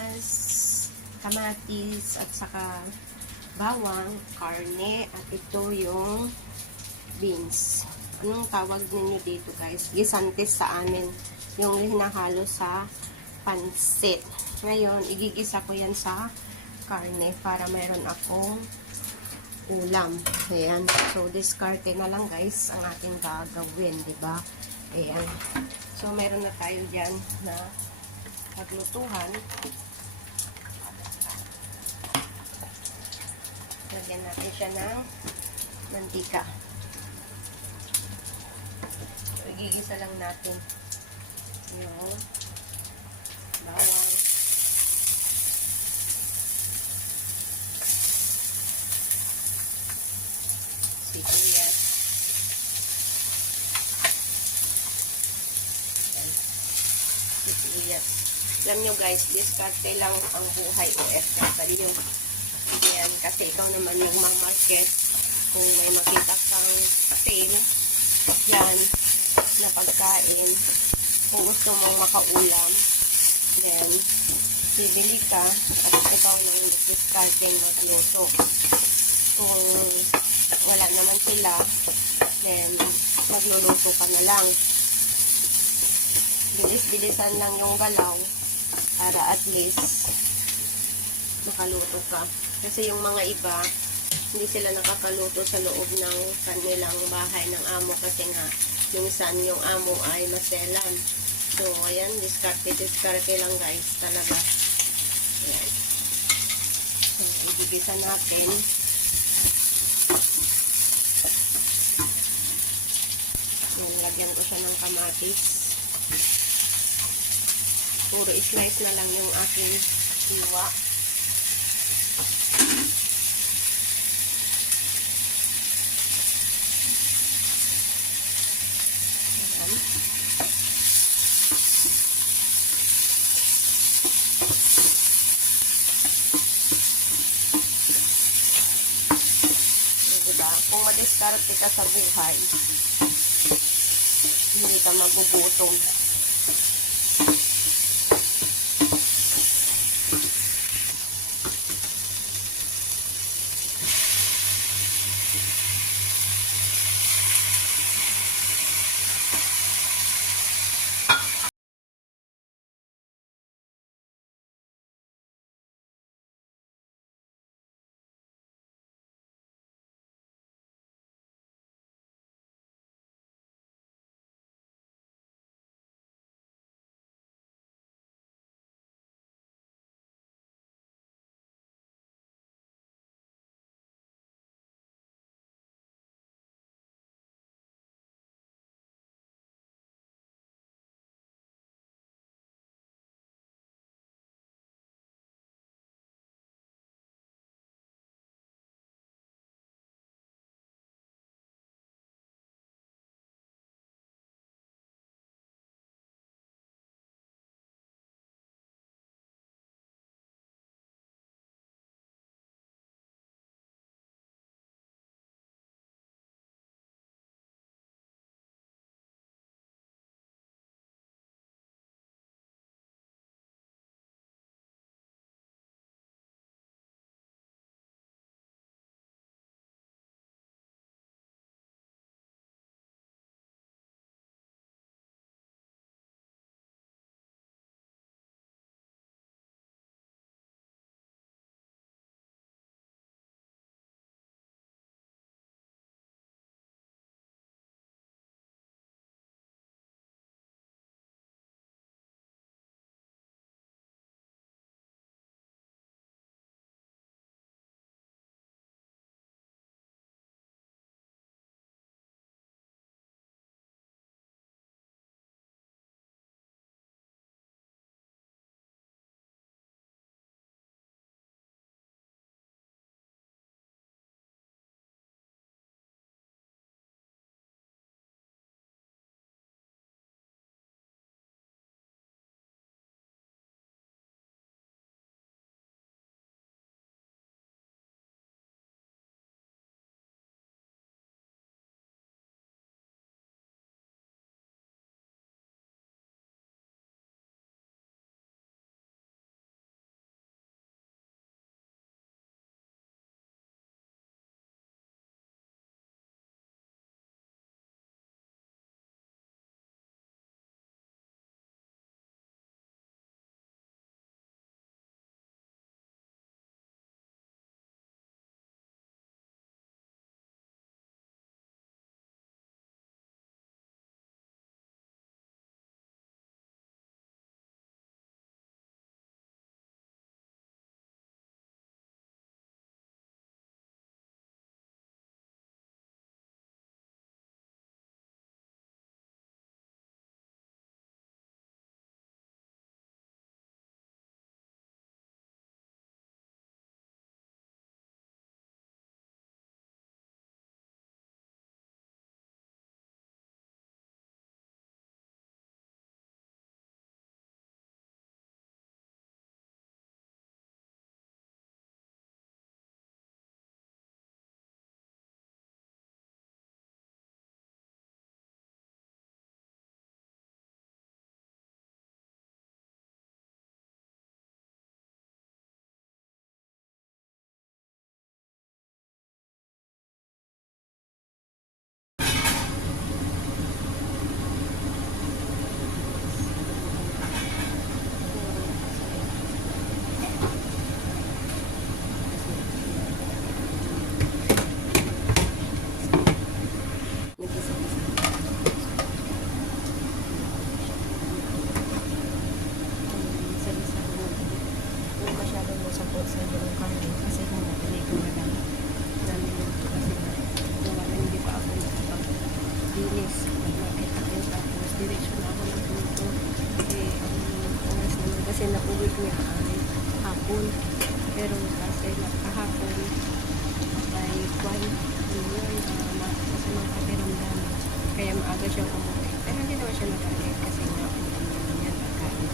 sibuyas, kamatis, at saka bawang, karne, at ito yung beans. Anong tawag ninyo dito guys? Gisantes sa amin. Yung hinahalo sa pansit. Ngayon, igigisa ko yan sa karne para mayroon akong ulam. Ayan. So, diskarte na lang guys ang ating gagawin, diba? Ayan. So, meron na tayo dyan na paglutuhan. Lagyan natin siya ng mantika. So, igigisa lang natin yung bawang, sibuyas, sibuyas. Alam nyo guys, diskarte lang ang buhay OFW. Ayan, kasi ikaw naman yung market kung may makita kang sale yan na pagkain, kung gusto mong makaulam, then bibili ka at ikaw nang discarding magluto. Kung wala naman sila, then magluluto ka na lang. Bilis-bilisan lang yung galaw para at least makaluto ka. Kasi yung mga iba, hindi sila nakakaluto sa loob ng kanilang bahay ng amo kasi nga minsan yung amo ay maselan. So, ayan, diskarte lang guys talaga. Ayan. So, ibigisa natin. Ayan, lagyan ko siya ng kamatis. Puro slice na lang yung aking hiwa. Ayan. Diba? Kung madiskarte ka sa buhay, hindi ka magugutom. sa yung kami kasi nga hindi ko na lang naniluto kasi nga nawalan hindi pa ako nakapag-dinis nag-market ako tapos diretsyo na ako nagluto eh ang oras naman kasi nauwi niya ay hapon pero kasi kahapon ay kwan yun kasi mga kapiramdam kaya maaga siyang umuwi pero hindi naman siya nag-alert kasi nga ulam naman yan pagkain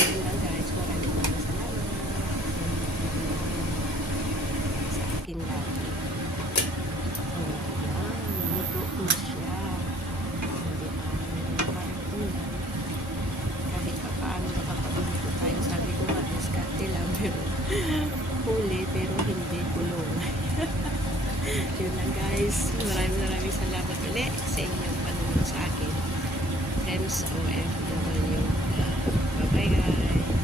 yun lang guys maraming salamat sa akin lagi luto na siya hindi pa meron parang ulam kahit pa paano nakapagluto tayo sabi ko nga diskarte lang pero huli pero hindi kulong yun lang guys maraming salamat ulit sa inyong panunod sa akin Friends OFW bye bye guys